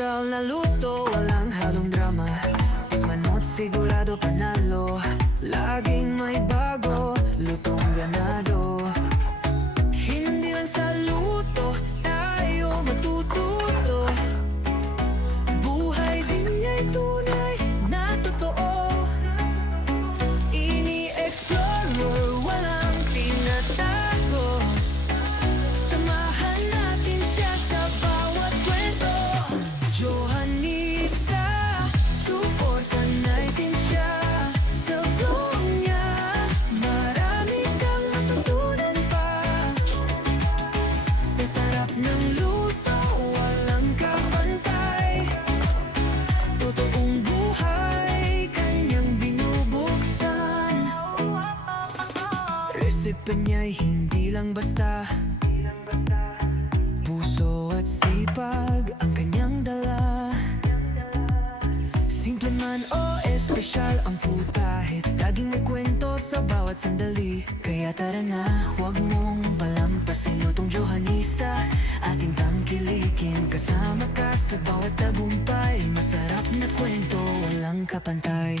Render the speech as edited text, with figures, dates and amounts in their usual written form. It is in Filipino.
Natural na luto, walang halong drama. Manot sigurado panalo, laging may bago, lutong ganado. Hindi lang sa luto tayo matututo, buhay din niya'y tunay na totoo. Ini-explore, walang tinatago, samahan natin siya sa bawat kwento. Johanisa, suportan natin siya sa vlog niya. Marami kang matutunan pa. Sa sarap ng luto, walang kapantay. Totoong buhay, kanyang binubuksan. Resipe niya'y hindi lang basta, puso at sipag ang kanyang dala. Simple man o espesyal ang putahe, laging may kwento sa bawat sandali. Kaya tara na, huwag mong palampasin lutong Johanisa, ating tangkilikin. Kasama ka sa bawat tagumpay, masarap na kwento, walang kapantay.